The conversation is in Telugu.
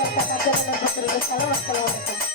అందరికీ నమస్కారం అస్సలం